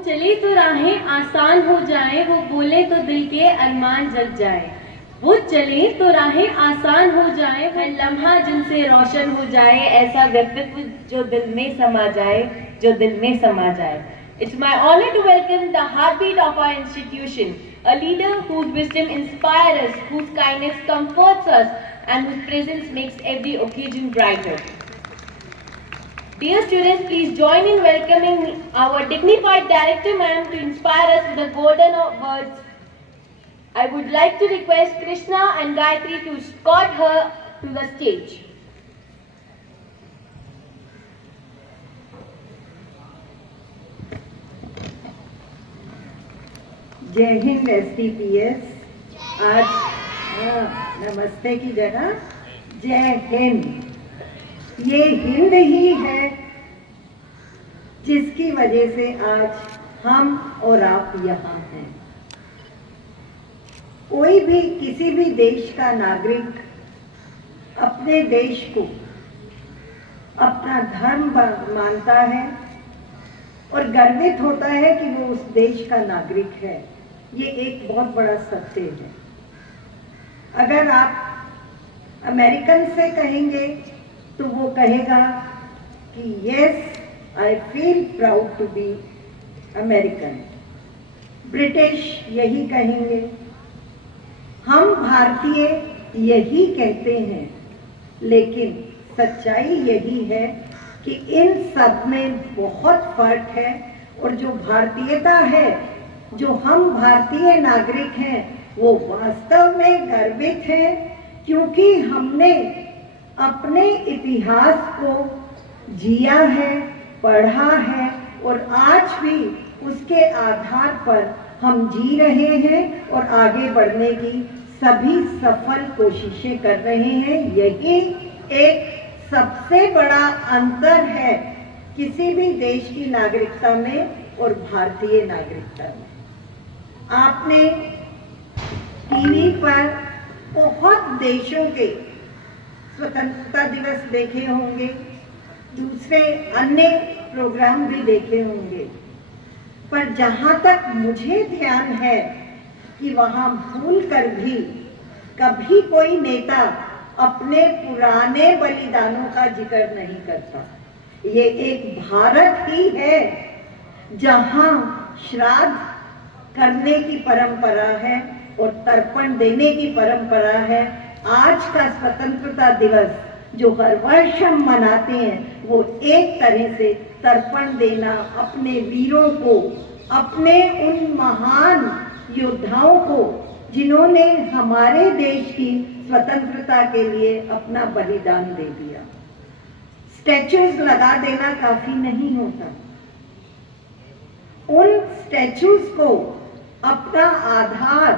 चले तो राहें आसान हो जाए, वो बोले तो दिल के अरमान जग जाए। वो चले तो राहें आसान हो जाए, हर लम्हा जिनसे रोशन हो जाए, ऐसा व्यक्तित्व जो दिल में समा जाए, जो दिल में समा जाए। It's my honor to welcome the heartbeat of our institution, a leader whose wisdom inspires us, whose kindness comforts us, and whose presence makes every occasion brighter. Dear students, please join in welcoming our dignified director ma'am to inspire us with the golden words. I would like to request Krishna and Gayatri to escort her to the stage. जय Hind STPS। आज नमस्ते की जगह जय हिंद। ये हिंद ही है जिसकी वजह से आज हम और आप यहाँ हैं। कोई भी किसी भी देश का नागरिक अपने देश को अपना धर्म मानता है और गर्वित होता है कि वो उस देश का नागरिक है। ये एक बहुत बड़ा सत्य है। अगर आप अमेरिकन से कहेंगे तो वो कहेगा कि yes I feel proud to be American. British यही कहेंगे, हम भारतीय यही कहते हैं, लेकिन सच्चाई यही है कि इन सब में बहुत फर्क है। और जो भारतीयता है, जो हम भारतीय नागरिक हैं, वो वास्तव में गर्वित है, क्योंकि हमने अपने इतिहास को जिया है, पढ़ा है और आज भी उसके आधार पर हम जी रहे हैं और आगे बढ़ने की सभी सफल कोशिशें कर रहे हैं। यही एक सबसे बड़ा अंतर है किसी भी देश की नागरिकता में और भारतीय नागरिकता में। आपने टीवी पर बहुत देशों के स्वतंत्रता दिवस देखे होंगे, दूसरे अन्य प्रोग्राम भी देखे होंगे, पर जहां तक मुझे ध्यान है कि वहां भूल कर भी कभी कोई नेता अपने पुराने बलिदानों का जिक्र नहीं करता। ये एक भारत ही है जहां श्राद्ध करने की परंपरा है और तर्पण देने की परंपरा है। आज का स्वतंत्रता दिवस जो हर वर्ष हम मनाते हैं, वो एक तरह से तर्पण देना अपने वीरों को, अपने उन महान योद्धाओं को जिन्होंने हमारे देश की स्वतंत्रता के लिए अपना बलिदान दे दिया। स्टैच्यूज लगा देना काफी नहीं होता। उन स्टैच्यूज को अपना आधार,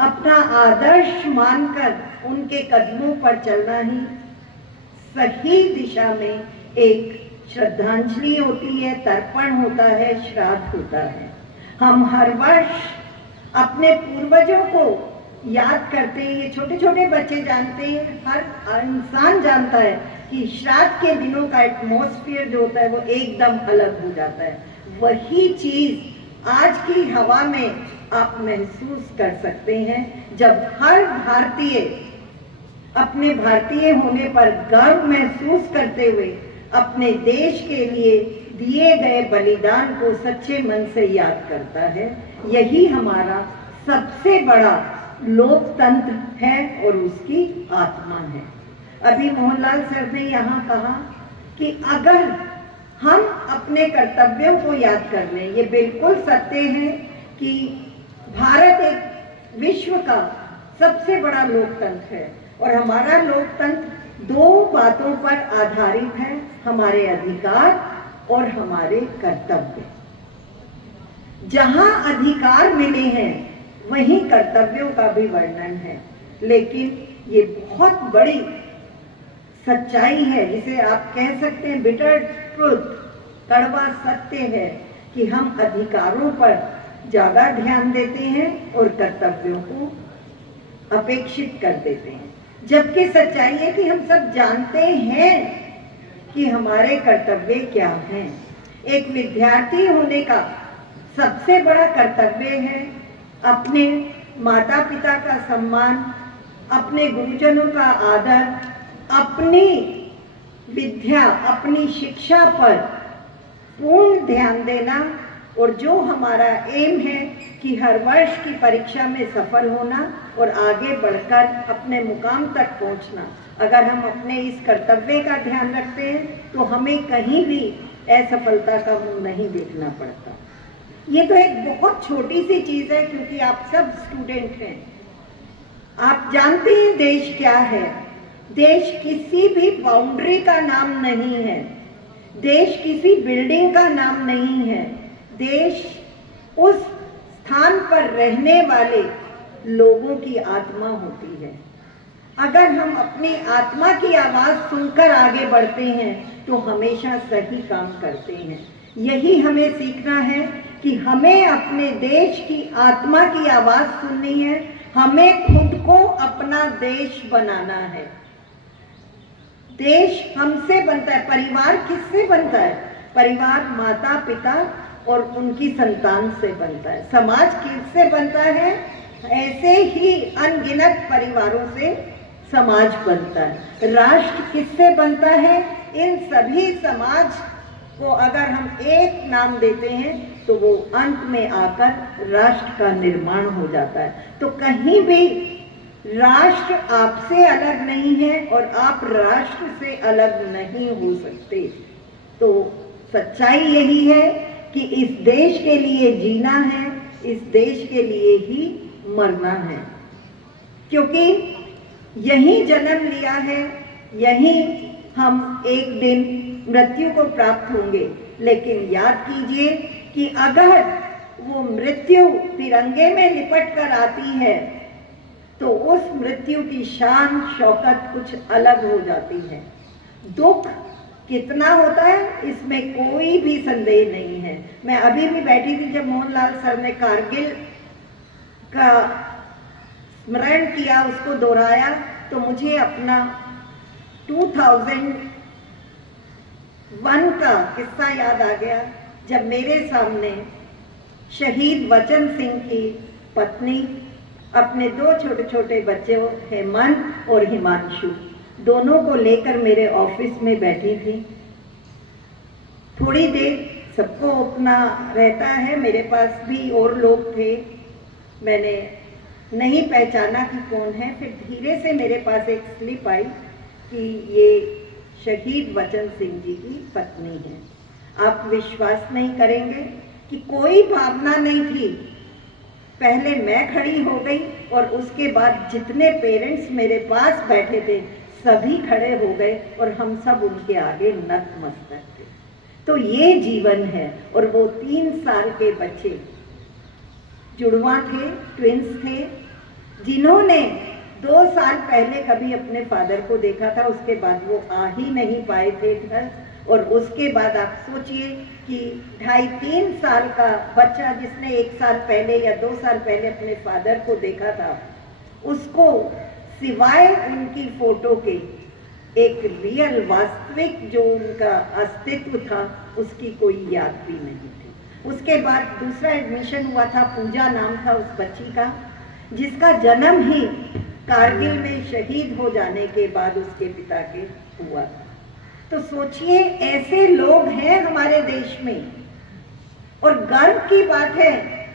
अपना आदर्श मानकर उनके कदमों पर चलना ही सही दिशा में एक श्रद्धांजलि होती है, तर्पण होता है, श्राद्ध होता है। हम हर वर्ष अपने पूर्वजों को याद करते हैं। ये छोटे छोटे बच्चे जानते हैं, हर इंसान जानता है कि श्राद्ध के दिनों का एटमॉस्फेयर जो होता है वो एकदम अलग हो जाता है। वही चीज आज की हवा में आप महसूस कर सकते हैं, जब हर भारतीय अपने भारतीय होने पर गर्व महसूस करते हुए अपने देश के लिए दिए गए बलिदान को सच्चे मन से याद करता है। यही हमारा सबसे बड़ा लोकतंत्र है और उसकी आत्मा है। अभी मोहनलाल सर ने यहाँ कहा कि अगर हम अपने कर्तव्यों को याद कर लें, ये बिल्कुल सत्य है कि भारत एक विश्व का सबसे बड़ा लोकतंत्र है और हमारा लोकतंत्र दो बातों पर आधारित है, हमारे अधिकार और हमारे कर्तव्य। जहां अधिकार मिले हैं वहीं कर्तव्यों का भी वर्णन है, लेकिन ये बहुत बड़ी सच्चाई है, जिसे आप कह सकते हैं बिटर ट्रुथ, कड़वा सत्य है कि हम अधिकारों पर ज्यादा ध्यान देते हैं और कर्तव्यों को अपेक्षित कर देते हैं। जबकि सच्चाई है कि हम सब जानते हैं कि हमारे कर्तव्य क्या हैं। एक विद्यार्थी होने का सबसे बड़ा कर्तव्य है अपने माता पिता का सम्मान, अपने गुरुजनों का आदर, अपनी विद्या, अपनी शिक्षा पर पूर्ण ध्यान देना, और जो हमारा एम है कि हर वर्ष की परीक्षा में सफल होना और आगे बढ़कर अपने मुकाम तक पहुंचना। अगर हम अपने इस कर्तव्य का ध्यान रखते हैं तो हमें कहीं भी असफलता का मुंह नहीं देखना पड़ता। ये तो एक बहुत छोटी सी चीज है, क्योंकि आप सब स्टूडेंट हैं। आप जानते हैं देश क्या है। देश किसी भी बाउंड्री का नाम नहीं है, देश किसी बिल्डिंग का नाम नहीं है। देश उस स्थान पर रहने वाले लोगों की आत्मा होती है। अगर हम अपनी आत्मा की आवाज सुनकर आगे बढ़ते हैं तो हमेशा सही काम करते हैं। यही हमें सीखना है कि हमें अपने देश की आत्मा की आवाज सुननी है, हमें खुद को अपना देश बनाना है। देश हमसे बनता है। परिवार किससे बनता है? परिवार माता पिता और उनकी संतान से बनता है। समाज किससे बनता है? ऐसे ही अनगिनत परिवारों से समाज बनता है। राष्ट्र किससे बनता है? इन सभी समाज को अगर हम एक नाम देते हैं तो वो अंत में आकर राष्ट्र का निर्माण हो जाता है। तो कहीं भी राष्ट्र आपसे अलग नहीं है और आप राष्ट्र से अलग नहीं हो सकते। तो सच्चाई यही है कि इस देश के लिए जीना है, इस देश के लिए ही मरना है, क्योंकि यही जन्म लिया है, यही हम एक दिन मृत्यु को प्राप्त होंगे। लेकिन याद कीजिए कि अगर वो मृत्यु तिरंगे में लिपट कर आती है तो उस मृत्यु की शान शौकत कुछ अलग हो जाती है। दुख कितना होता है इसमें कोई भी संदेह नहीं है। मैं अभी भी बैठी थी जब मोहनलाल सर ने कारगिल का स्मरण किया, उसको दोहराया, तो मुझे अपना 2001 का किस्सा याद आ गया, जब मेरे सामने शहीद वचन सिंह की पत्नी अपने 2 छोटे छोटे बच्चों हेमंत और हिमांशु दोनों को लेकर मेरे ऑफिस में बैठी थी। थोड़ी देर सबको अपना रहता है, मेरे पास भी और लोग थे, मैंने नहीं पहचाना कि कौन है। फिर धीरे से मेरे पास एक स्लिप आई कि ये शहीद वचन सिंह जी की पत्नी है। आप विश्वास नहीं करेंगे कि कोई भावना नहीं थी। पहले मैं खड़ी हो गई और उसके बाद जितने पेरेंट्स मेरे पास बैठे थे सभी खड़े हो गए और हम सब उनके आगे नतमस्तक थे। तो ये जीवन है। और वो 3 साल के बच्चे जुड़वा थे, ट्विंस थे, जिन्होंने 2 साल पहले कभी अपने फादर को देखा था, उसके बाद वो आ ही नहीं पाए थे घर। और उसके बाद आप सोचिए कि 2.5-3 साल का बच्चा जिसने 1 साल पहले या 2 साल पहले अपने फादर को देखा था, उसको सिवाय उनकी फोटो के एक रियल वास्तविक जो उनका अस्तित्व था उसकी कोई याद भी नहीं थी। उसके बाद दूसरा एडमिशन हुआ था, पूजा नाम था उस बच्ची का, जिसका जन्म ही कारगिल में शहीद हो जाने के बाद उसके पिता के हुआ था। तो सोचिए ऐसे लोग हैं हमारे देश में। और गर्व की बात है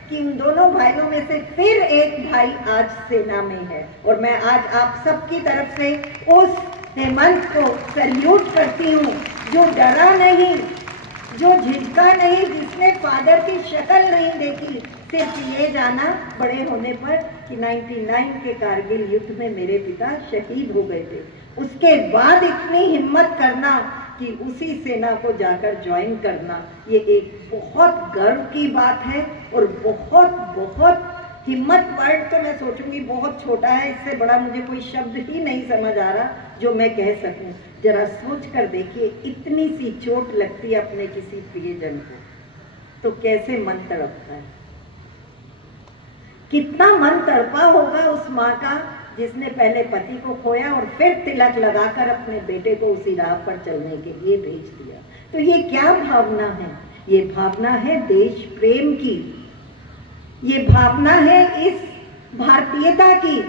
कि उन दोनों भाइयों में से फिर एक भाई आज सेना में है। और मैं आज आप सबकी तरफ से उस हेमंत को सैल्यूट करती हूँ, जो डरा नहीं, जो झिझका नहीं, जिसने फादर की शक्ल नहीं देखी, सिर्फ ये जाना बड़े होने पर कि 99 के कारगिल युद्ध में मेरे पिता शहीद हो गए थे। उसके बाद इतनी हिम्मत करना कि उसी सेना को जाकर ज्वाइन करना, ये एक बहुत गर्व की बात है। और बहुत बहुत हिम्मत वर्ड तो मैं सोचूंगी बहुत छोटा है, इससे बड़ा मुझे कोई शब्द ही नहीं समझ आ रहा जो मैं कह सकूं। जरा सोच कर देखिए, इतनी सी चोट लगती है अपने किसी प्रियजन को तो कैसे मन तड़पता है। कितना मन तड़पा होगा उस माँ का जिसने पहले पति को खोया और फिर तिलक लगाकर अपने बेटे को उसी राह पर चलने के लिए भेज दिया। तो ये क्या भावना है, ये भावना है देश प्रेम की, ये भावना है इस भारतीयता की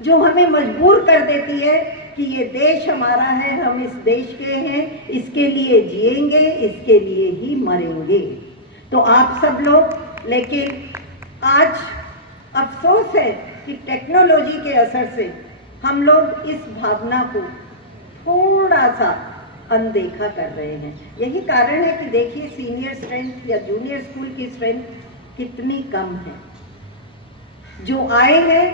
जो हमें मजबूर कर देती है कि ये देश हमारा है, हम इस देश के हैं, इसके लिए जिएंगे, इसके लिए ही मरेंगे। तो आप सब लोग, लेकिन आज अफसोस है कि टेक्नोलॉजी के असर से हम लोग इस भावना को थोड़ा सा अनदेखा कर रहे हैं। यही कारण है कि देखिए सीनियर स्ट्रेंथ या जूनियर स्कूल की स्ट्रेंथ कितनी कम है। जो आए हैं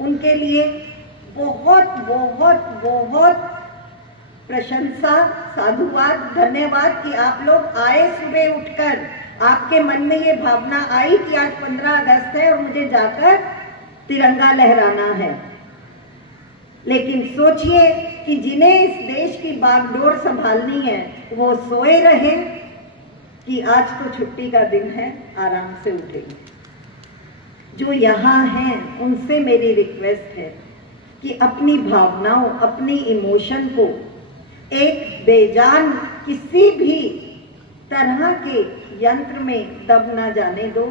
उनके लिए बहुत बहुत बहुत प्रशंसा, साधुवाद, धन्यवाद कि आप लोग आए सुबह उठकर। आपके मन में ये भावना आई कि आज 15 अगस्त है और मुझे जाकर तिरंगा लहराना है। लेकिन सोचिए कि जिन्हें इस देश की बागडोर संभालनी है वो सोए रहे कि आज तो छुट्टी का दिन है, आराम से उठेंगे। जो यहाँ हैं उनसे मेरी रिक्वेस्ट है कि अपनी भावनाओं, अपनी इमोशन को एक बेजान किसी भी तरह के यंत्र में दब ना जाने दो।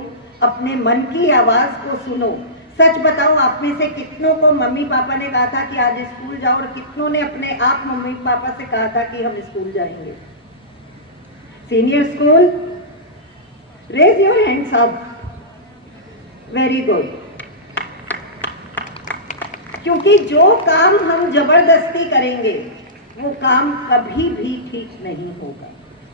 अपने मन की आवाज को सुनो। सच बताओ, आप में से कितनों को मम्मी पापा ने कहा था कि आज स्कूल जाओ और कितनों ने अपने आप मम्मी पापा से कहा था कि हम स्कूल जाएंगे? Senior school, raise your hands up. Very good. क्योंकि जो काम हम जबरदस्ती करेंगे वो काम कभी भी ठीक नहीं होगा,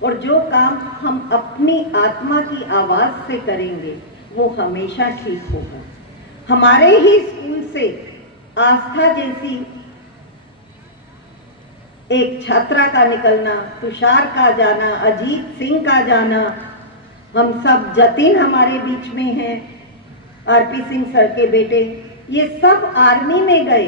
और जो काम हम अपनी आत्मा की आवाज से करेंगे वो हमेशा ठीक होगा। हमारे ही स्कूल से आस्था जैसी एक छात्रा का निकलना, तुषार का जाना, अजीत सिंह का जाना, हम सब, जतिन हमारे बीच में हैं, आरपी सिंह सर के बेटे, ये सब आर्मी में गए।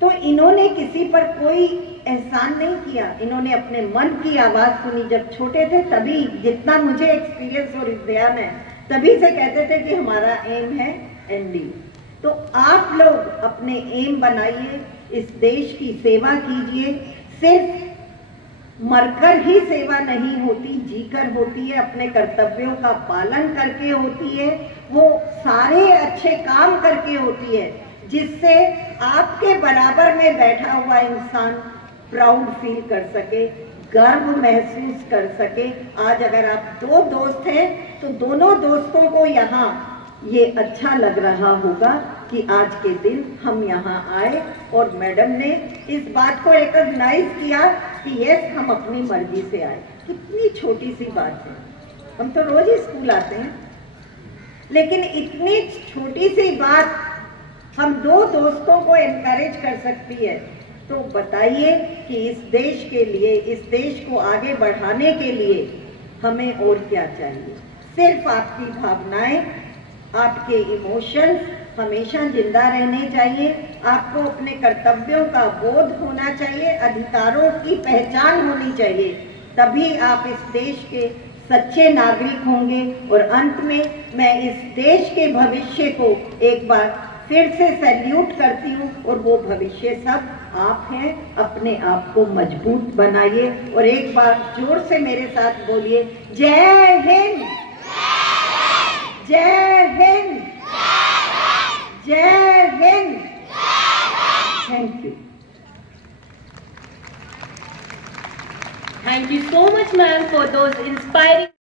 तो इन्होंने किसी पर कोई एहसान नहीं किया, इन्होंने अपने मन की आवाज सुनी। जब छोटे थे तभी, जितना मुझे एक्सपीरियंस और ध्यान है, तभी से कहते थे कि हमारा एम है एनडी। तो आप लोग अपने एम बनाइए, इस देश की सेवा कीजिए। सिर्फ मरकर ही सेवा नहीं होती, जीकर होती है, अपने कर्तव्यों का पालन करके होती है, वो सारे अच्छे काम करके होती है, जिससे आपके बराबर में बैठा हुआ इंसान प्राउड फील कर सके, गर्व महसूस कर सके। आज अगर आप दो दोस्त हैं तो दोनों दोस्तों को यहाँ ये अच्छा लग रहा होगा कि आज के दिन हम यहाँ आए और मैडम ने इस बात को रिकॉग्नाइज किया कि यस, हम अपनी मर्जी से आए। कितनी छोटी सी बात है, हम तो रोज ही स्कूल आते हैं, लेकिन इतनी छोटी सी बात हम दो दोस्तों को एनकरेज कर सकती है। तो बताइए कि इस देश के लिए, इस देश को आगे बढ़ाने के लिए हमें और क्या चाहिए? सिर्फ आपकी भावनाएं, आपके इमोशंस हमेशा जिंदा रहने चाहिए। आपको अपने कर्तव्यों का बोध होना चाहिए, अधिकारों की पहचान होनी चाहिए, तभी आप इस देश के सच्चे नागरिक होंगे। और अंत में मैं इस देश के भविष्य को एक बार फिर से सैल्यूट करती हूँ, और वो भविष्य सब आप हैं। अपने आप को मजबूत बनाइए और एक बार जोर से मेरे साथ बोलिए, जय हिंद, जय हिंद, जय Hind. Thank you. Thank you so much, ma'am, for those inspiring